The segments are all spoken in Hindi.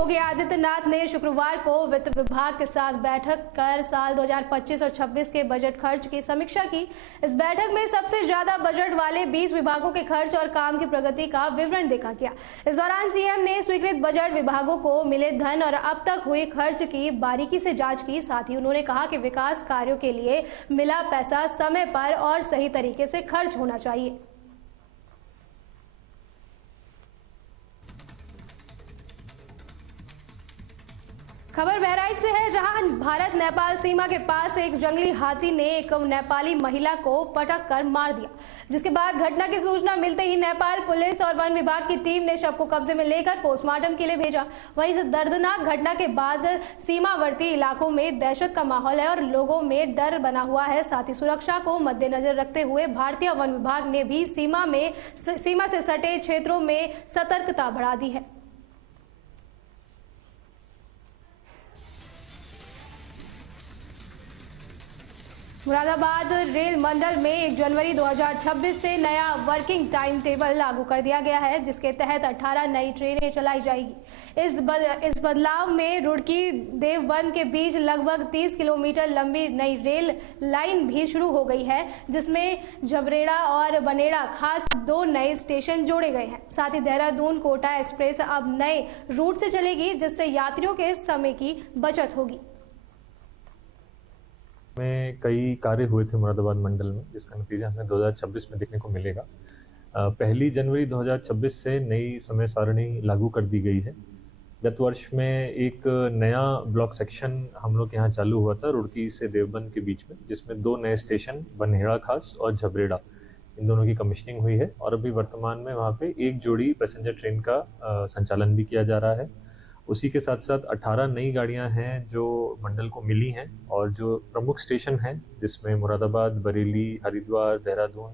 योगी आदित्यनाथ ने शुक्रवार को वित्त विभाग के साथ बैठक कर साल 2025 और 26 के बजट खर्च की समीक्षा की। इस बैठक में सबसे ज्यादा बजट वाले 20 विभागों के खर्च और काम की प्रगति का विवरण देखा गया। इस दौरान सीएम ने स्वीकृत बजट विभागों को मिले धन और अब तक हुए खर्च की बारीकी से जांच की। साथ ही उन्होंने कहा कि विकास कार्यों के लिए मिला पैसा समय पर और सही तरीके से खर्च होना चाहिए। खबर बहराइच से है, जहां भारत नेपाल सीमा के पास एक जंगली हाथी ने एक नेपाली महिला को पटक कर मार दिया, जिसके बाद घटना की सूचना मिलते ही नेपाल पुलिस और वन विभाग की टीम ने शव को कब्जे में लेकर पोस्टमार्टम के लिए भेजा। वहीं इस दर्दनाक घटना के बाद सीमावर्ती इलाकों में दहशत का माहौल है और लोगों में डर बना हुआ है। साथ ही सुरक्षा को मद्देनजर रखते हुए भारतीय वन विभाग ने भी सीमा से सटे क्षेत्रों में सतर्कता बढ़ा दी है। मुरादाबाद रेल मंडल में 1 जनवरी 2026 से नया वर्किंग टाइम टेबल लागू कर दिया गया है, जिसके तहत 18 नई ट्रेनें चलाई जाएगी। इस बदलाव में रुड़की देवबंद के बीच लगभग 30 किलोमीटर लंबी नई रेल लाइन भी शुरू हो गई है, जिसमें झबरेड़ा और बनेड़ा खास 2 नए स्टेशन जोड़े गए हैं। साथ ही देहरादून कोटा एक्सप्रेस अब नए रूट से चलेगी, जिससे यात्रियों के समय की बचत होगी। में कई कार्य हुए थे मुरादाबाद मंडल में, जिसका नतीजा हमें 2026 में देखने को मिलेगा। 1 जनवरी 2026 से नई समय सारणी लागू कर दी गई है। गत वर्ष में एक नया ब्लॉक सेक्शन हम लोग यहाँ चालू हुआ था रुड़की से देवबंद के बीच में, जिसमें 2 नए स्टेशन बनेड़ा खास और झबरेड़ा, इन दोनों की कमीशनिंग हुई है और अभी वर्तमान में वहाँ पे एक जोड़ी पैसेंजर ट्रेन का संचालन भी किया जा रहा है। उसी के साथ साथ 18 नई गाड़ियां हैं जो मंडल को मिली हैं और जो प्रमुख स्टेशन हैं, जिसमें मुरादाबाद, बरेली, हरिद्वार, देहरादून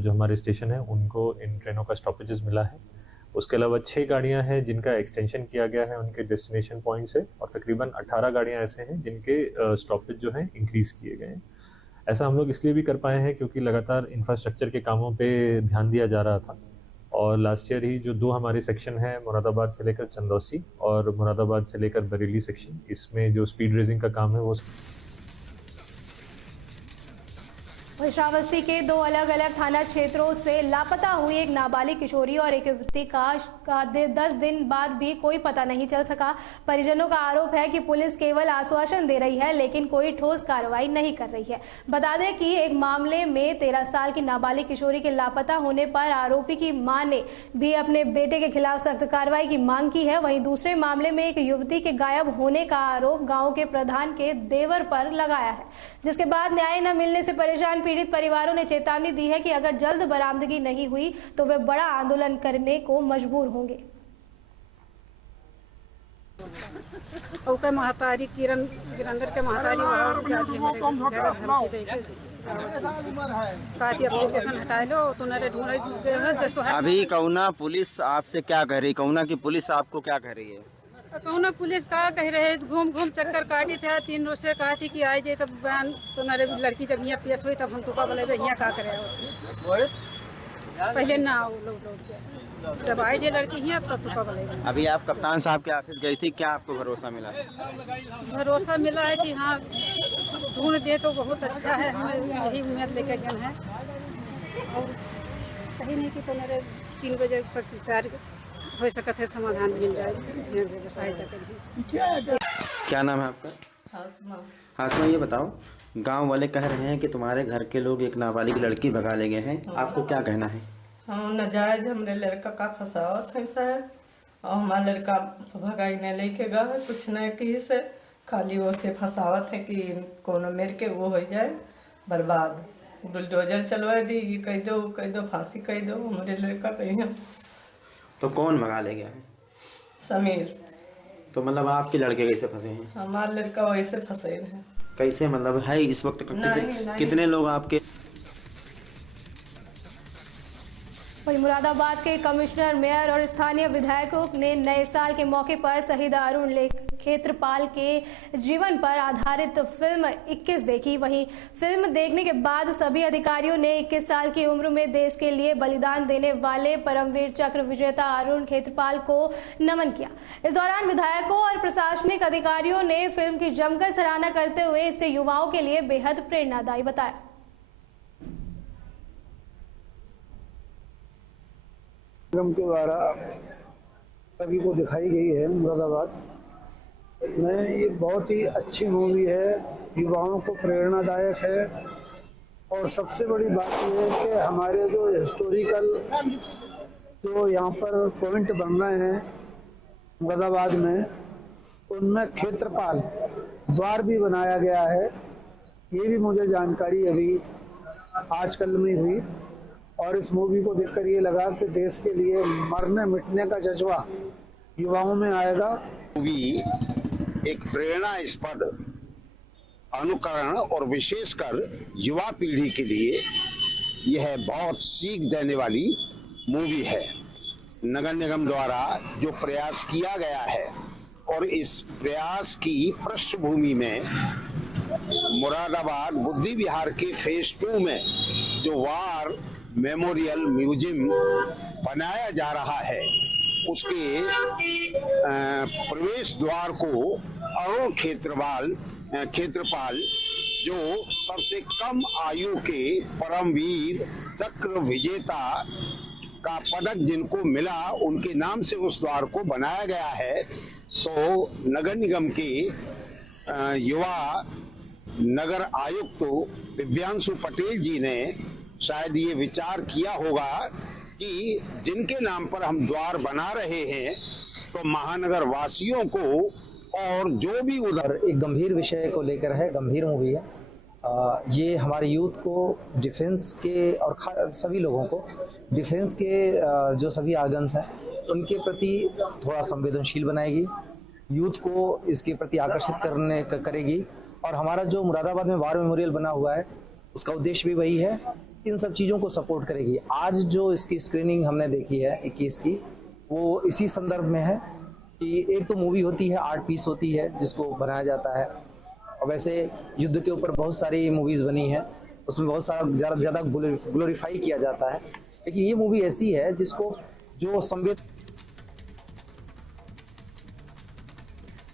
जो हमारे स्टेशन हैं, उनको इन ट्रेनों का स्टॉपेजेस मिला है। उसके अलावा 6 गाड़ियां हैं जिनका एक्सटेंशन किया गया है उनके डेस्टिनेशन पॉइंट से, और तकरीबन 18 गाड़ियां ऐसे हैं जिनके स्टॉपेज जो हैं इंक्रीज किए गए हैं। ऐसा हम लोग इसलिए भी कर पाए हैं क्योंकि लगातार इंफ्रास्ट्रक्चर के कामों पर ध्यान दिया जा रहा था और लास्ट ईयर ही जो 2 हमारे सेक्शन हैं, मुरादाबाद से लेकर चंदौसी और मुरादाबाद से लेकर बरेली सेक्शन, इसमें जो स्पीड रेसिंग का काम है वो श्रावस्ती के 2 अलग अलग थाना क्षेत्रों से लापता हुई एक नाबालिग किशोरी और एक युवती का 10 दिन बाद भी कोई पता नहीं चल सका। परिजनों का आरोप है कि पुलिस केवल आश्वासन दे रही है, लेकिन कोई ठोस कार्रवाई नहीं कर रही है। बता दें कि एक मामले में 13 साल की नाबालिग किशोरी के लापता होने पर आरोपी की मां ने भी अपने बेटे के खिलाफ सख्त कार्रवाई की मांग की है। वहीं दूसरे मामले में एक युवती के गायब होने का आरोप गाँव के प्रधान के देवर पर लगाया है, जिसके बाद न्याय न मिलने से परेशान पीड़ित परिवारों ने चेतावनी दी है कि अगर जल्द बरामदगी नहीं हुई तो वे बड़ा आंदोलन करने को मजबूर होंगे। ओके महतारी किरण गिरंदर के महतारी एप्लीकेशन हटा लो तो नरे ढूंढ। अभी कौना पुलिस आपसे क्या कह रही, कौना की पुलिस आपको क्या कह रही है? कौन पुलिस का कह रहे, घूम घूम चक्कर काटी थे। 3 रोज से कहा थी कि आई जाए तब बयान तो नरे लड़की जब यहाँ पेश हुई तब हम तुका बोले यहाँ का करे, पहले ना आओ लोग जब आई जाए लड़की यहाँ तब तुका बोले। अभी आप कप्तान साहब के ऑफिस गई थी, क्या आपको भरोसा मिला? भरोसा मिला है कि हाँ ढूंढ दे तो बहुत अच्छा है, हमें यही उम्मीद लेकर गए हैं। और कहीं नहीं कि तो मेरे 3 बजे तक विचार हो सकता है, समाधान मिल जाए, सहायता करिए। क्या नाम है आपका? हासमा, ये बताओ, गांव वाले कह रहे हैं कि तुम्हारे घर के लोग एक नाबालिग लड़की भगा ले गए हैं, आपको क्या कहना है? हाँ, नाजायज हमरे लड़का का फंसावत है सर, और हमारा लड़का भगाई नहीं लेके गया है, कुछ नहीं की से खाली वो से फंसावत है कि कोनो मेर के वो हो जाए बर्बाद। बुलडोजर चलवा दी, कह दो फांसी कह दो, हमारे लड़का कहीं। तो कौन भगा ले गया है? समीर। तो मतलब आपके लड़के कैसे फंसे हैं? हमारा लड़का वैसे फंसे हैं। कैसे मतलब है इस वक्त नहीं। कितने लोग आपके वहीं मुरादाबाद के कमिश्नर, मेयर और स्थानीय विधायकों ने नए साल के मौके पर शहीद अरुण खेत्रपाल के जीवन पर आधारित फिल्म 21 देखी। वहीं फिल्म देखने के बाद सभी अधिकारियों ने 21 साल की उम्र में देश के लिए बलिदान देने वाले परमवीर चक्र विजेता अरुण खेत्रपाल को नमन किया। इस दौरान विधायकों और प्रशासनिक अधिकारियों ने फिल्म की जमकर सराहना करते हुए इसे युवाओं के लिए बेहद प्रेरणादायी बताया। फिल्म के द्वारा सभी को दिखाई गई है मुरादाबाद में। ये बहुत ही अच्छी मूवी है, युवाओं को प्रेरणादायक है। और सबसे बड़ी बात यह है कि हमारे जो हिस्टोरिकल जो यहाँ पर पॉइंट बन रहे हैं मुरादाबाद में, उनमें क्षेत्रपाल द्वार भी बनाया गया है। ये भी मुझे जानकारी अभी आजकल में हुई और इस मूवी को देखकर ये लगा कि देश के लिए मरने मिटने का जज्बा युवाओं में आएगा। मूवी एक प्रेरणास्पद अनुकरण और विशेषकर युवा पीढ़ी के लिए यह बहुत सीख देने वाली मूवी है। नगर निगम द्वारा जो प्रयास किया गया है और इस प्रयास की पृष्ठभूमि में मुरादाबाद बुद्धि विहार के फेज 2 में जो वार मेमोरियल म्यूजियम बनाया जा रहा है, उसके प्रवेश द्वार को अरुण खेत्रपाल जो सबसे कम आयु के परमवीर चक्र विजेता का पदक जिनको मिला, उनके नाम से उस द्वार को बनाया गया है। तो नगर निगम के युवा नगर आयुक्त दिव्यांशु पटेल जी ने शायद ये विचार किया होगा कि जिनके नाम पर हम द्वार बना रहे हैं तो महानगर वासियों को और जो भी उधर एक गंभीर विषय को लेकर है, गंभीर मूवी है। ये हमारे यूथ को डिफेंस के और सभी लोगों को डिफेंस के जो सभी आर्गन्स हैं उनके प्रति थोड़ा संवेदनशील बनाएगी, यूथ को इसके प्रति आकर्षित करेगी। और हमारा जो मुरादाबाद में वार मेमोरियल बना हुआ है उसका उद्देश्य भी वही है, इन सब चीज़ों को सपोर्ट करेगी। आज जो इसकी स्क्रीनिंग हमने देखी है 21 की, वो इसी संदर्भ में है कि एक तो मूवी होती है, आर्ट पीस होती है जिसको बनाया जाता है, और वैसे युद्ध के ऊपर बहुत सारी मूवीज़ बनी हैं, उसमें बहुत सारा ज़्यादा ग्लोरीफाई किया जाता है, लेकिन ये मूवी ऐसी है जिसको जो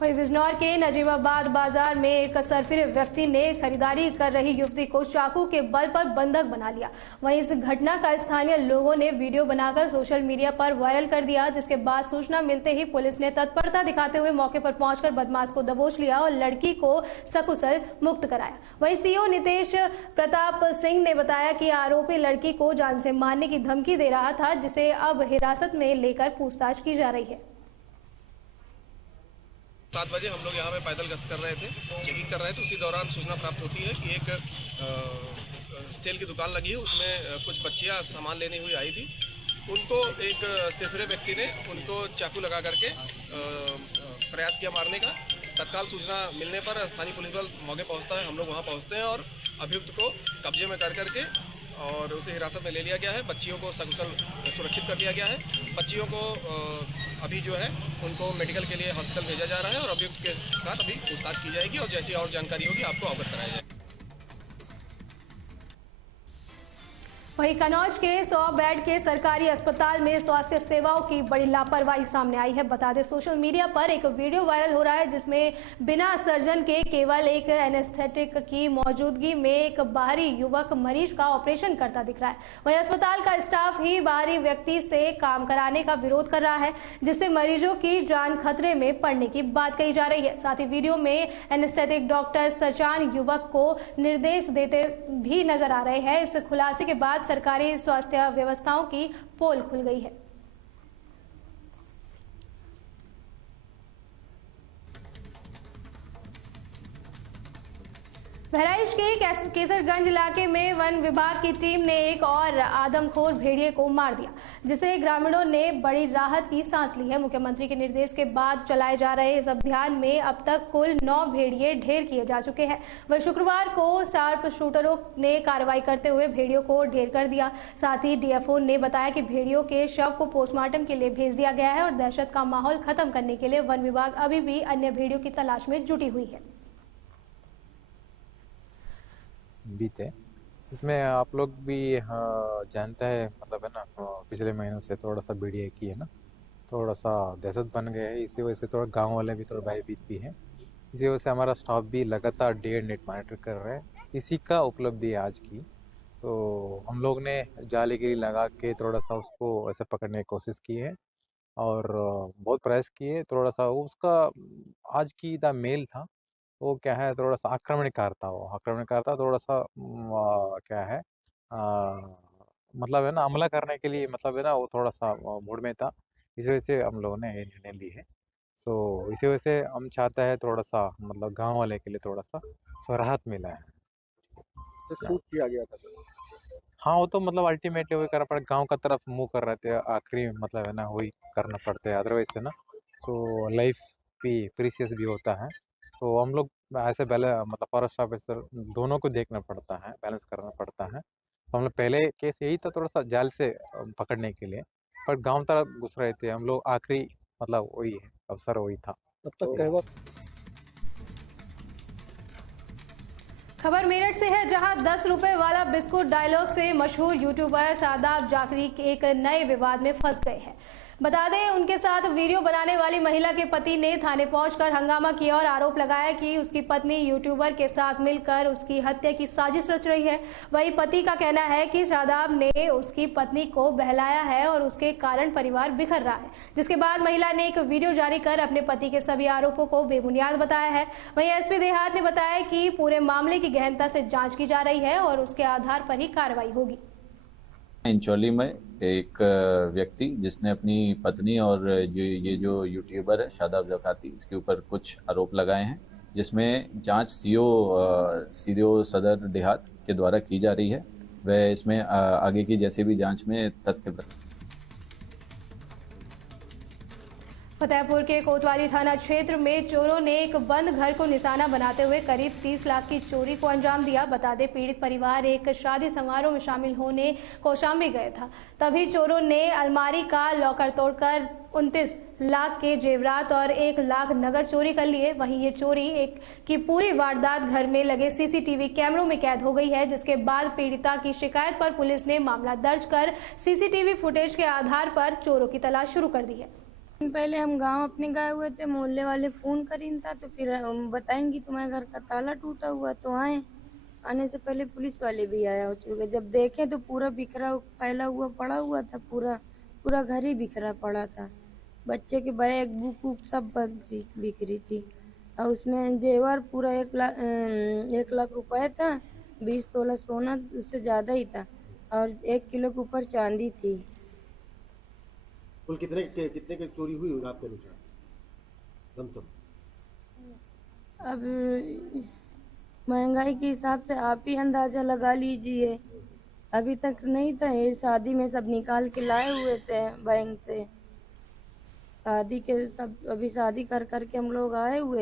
वहीं बिजनौर के नजीमाबाद बाजार में एक सरफिरे व्यक्ति ने खरीदारी कर रही युवती को चाकू के बल पर बंधक बना लिया। वहीं इस घटना का स्थानीय लोगों ने वीडियो बनाकर सोशल मीडिया पर वायरल कर दिया, जिसके बाद सूचना मिलते ही पुलिस ने तत्परता दिखाते हुए मौके पर पहुंचकर बदमाश को दबोच लिया और लड़की को सकुशल मुक्त कराया। वहीं सीओ नितेश प्रताप सिंह ने बताया कि आरोपी लड़की को जान से मारने की धमकी दे रहा था, जिसे अब हिरासत में लेकर पूछताछ की जा रही है। 7 बजे हम लोग यहाँ पे पैदल गश्त कर रहे थे, चेकिंग कर रहे थे। उसी दौरान सूचना प्राप्त होती है कि एक सेल की दुकान लगी है, उसमें कुछ बच्चियाँ सामान लेने हुई आई थी। उनको एक सेफरे व्यक्ति ने उनको चाकू लगा करके प्रयास किया मारने का। तत्काल सूचना मिलने पर स्थानीय पुलिस बल मौके पहुँचता है, हम लोग वहाँ पहुँचते हैं और अभियुक्त को कब्जे में कर करके और उसे हिरासत में ले लिया गया है। बच्चियों को सकुशल सुरक्षित कर लिया गया है। बच्चियों को अभी जो है उनको मेडिकल के लिए हॉस्पिटल भेजा जा रहा है और अभियुक्त के साथ अभी पूछताछ की जाएगी और जैसी और जानकारी होगी आपको अवगत कराया जाएगा। वहीं कन्नौज के 100 बेड के सरकारी अस्पताल में स्वास्थ्य सेवाओं की बड़ी लापरवाही सामने आई है। बता दें, सोशल मीडिया पर एक वीडियो वायरल हो रहा है जिसमें बिना सर्जन के केवल एक एनेस्थेटिक की मौजूदगी में एक बाहरी युवक मरीज का ऑपरेशन करता दिख रहा है। वहीं अस्पताल का स्टाफ ही बाहरी व्यक्ति से काम कराने का विरोध कर रहा है, जिससे मरीजों की जान खतरे में पड़ने की बात कही जा रही है। साथ ही वीडियो में एनेस्थेटिक डॉक्टर सचान युवक को निर्देश देते भी नजर आ रहे हैं। इस खुलासे के बाद सरकारी स्वास्थ्य व्यवस्थाओं की पोल खुल गई है। बहराइच के केसरगंज इलाके में वन विभाग की टीम ने एक और आदमखोर भेड़िए को मार दिया, जिसे ग्रामीणों ने बड़ी राहत की सांस ली है। मुख्यमंत्री के निर्देश के बाद चलाए जा रहे इस अभियान में अब तक कुल 9 भेड़िए ढेर किए जा चुके हैं। वह शुक्रवार को शार्प शूटरों ने कार्रवाई करते हुए भेड़ियों को ढेर कर दिया। साथ ही डीएफओ ने बताया कि भेड़ियों के शव को पोस्टमार्टम के लिए भेज दिया गया है और दहशत का माहौल खत्म करने के लिए वन विभाग अभी भी अन्य भेड़ियों की तलाश में जुटी हुई है। बीते इसमें आप लोग भी जानते हैं, मतलब है ना, पिछले महीनों से थोड़ा सा बीड़िया की है ना, थोड़ा सा दहशत बन गया है। इसी वजह से थोड़ा गांव वाले भी थोड़ा भयभीत भी हैं। इसी वजह से हमारा स्टाफ भी लगातार डे एंड नाइट मॉनिटर कर रहा है। इसी का उपलब्धि है आज की। तो हम लोग ने जालीगिरी लगा के थोड़ा सा उसको ऐसे पकड़ने की कोशिश की है और बहुत प्रयास किए। थोड़ा सा उसका आज की द मेल था, वो क्या है, थोड़ा सा आक्रमणकार था थोड़ा सा क्या है, मतलब है ना, हमला करने के लिए, मतलब है ना, वो थोड़ा सा मूड में था। इस वजह से हम लोगों ने ये निर्णय ली है। सो इसी वजह से हम चाहते हैं थोड़ा सा, मतलब गांव वाले के लिए थोड़ा सा राहत मिला है। शूट किया गया था। हाँ, वो तो मतलब अल्टीमेटली वही करना पड़ेगा, गांव का तरफ मुंह कर रहे थे आखिरी, मतलब है ना, वही करना पड़ता है, अदरवाइज है ना। सो लाइफ भी प्रीसियस भी होता है। तो हम लोग ऐसे मतलब फॉरेस्ट ऑफिसर दोनों को देखना पड़ता है, बैलेंस करना पड़ता है। तो हम लोग पहले केस यही था, थोड़ा सा जाल से पकड़ने के लिए, पर गांव तरफ घुस रहे थे हम लोग। आखिरी मतलब वही है, अवसर वही था। तब तक कहवा खबर मेरठ से है, जहां 10 रुपए वाला बिस्कुट डायलॉग से मशहूर यूट्यूबर शादाब जाफरी एक नए विवाद में फंस गए हैं। बता दें, उनके साथ वीडियो बनाने वाली महिला के पति ने थाने पहुंचकर हंगामा किया और आरोप लगाया कि उसकी पत्नी यूट्यूबर के साथ मिलकर उसकी हत्या की साजिश रच रही है। वहीं पति का कहना है कि शादाब ने उसकी पत्नी को बहलाया है और उसके कारण परिवार बिखर रहा है, जिसके बाद महिला ने एक वीडियो जारी कर अपने पति के सभी आरोपों को बेबुनियाद बताया है। वहीं एसपी देहात ने बताया कि पूरे मामले की गहनता से जाँच की जा रही है और उसके आधार पर ही कार्रवाई होगी। इंचौली में एक व्यक्ति जिसने अपनी पत्नी और ये जो यूट्यूबर है शादाब जाफरी, इसके ऊपर कुछ आरोप लगाए हैं, जिसमें जांच सीओ सदर देहात के द्वारा की जा रही है। वह इसमें आगे की जैसे भी जांच में तथ्य। फतेहपुर के कोतवाली थाना क्षेत्र में चोरों ने एक बंद घर को निशाना बनाते हुए करीब 30 लाख की चोरी को अंजाम दिया। बता दें, पीड़ित परिवार एक शादी समारोह में शामिल होने कौशाम्बी गया था, तभी चोरों ने अलमारी का लॉकर तोड़कर 29 लाख के जेवरात और 1 लाख नगद चोरी कर लिए। वहीं ये चोरी की पूरी वारदात घर में लगे सीसीटीवी कैमरों में कैद हो गई है, जिसके बाद पीड़िता की शिकायत पर पुलिस ने मामला दर्ज कर सीसीटीवी फुटेज के आधार पर चोरों की तलाश शुरू कर दी है। पहले हम गांव अपने गए हुए थे, मोहल्ले वाले फोन करीन था, तो फिर बताएंगे तुम्हारे घर का ताला टूटा हुआ, तो आने से पहले पुलिस वाले भी आया हो चुके। जब देखे तो पूरा बिखरा फैला हुआ पड़ा हुआ था, पूरा घर ही बिखरा पड़ा था। बच्चे के बैग बुक सब बिखरी थी और उसमें जेवर पूरा 1 लाख रुपए था, 20 तोला सोना उससे ज्यादा ही था और 1 किलो के ऊपर चांदी थी। कुल कितने की चोरी हुई आपके अनुसार? लमसम अब महंगाई के हिसाब से आप ही अंदाजा लगा लीजिए। अभी तक नहीं था, ये शादी में सब निकाल के लाए हुए थे बैंक से, शादी के सब अभी शादी कर करके हम लोग आए हुए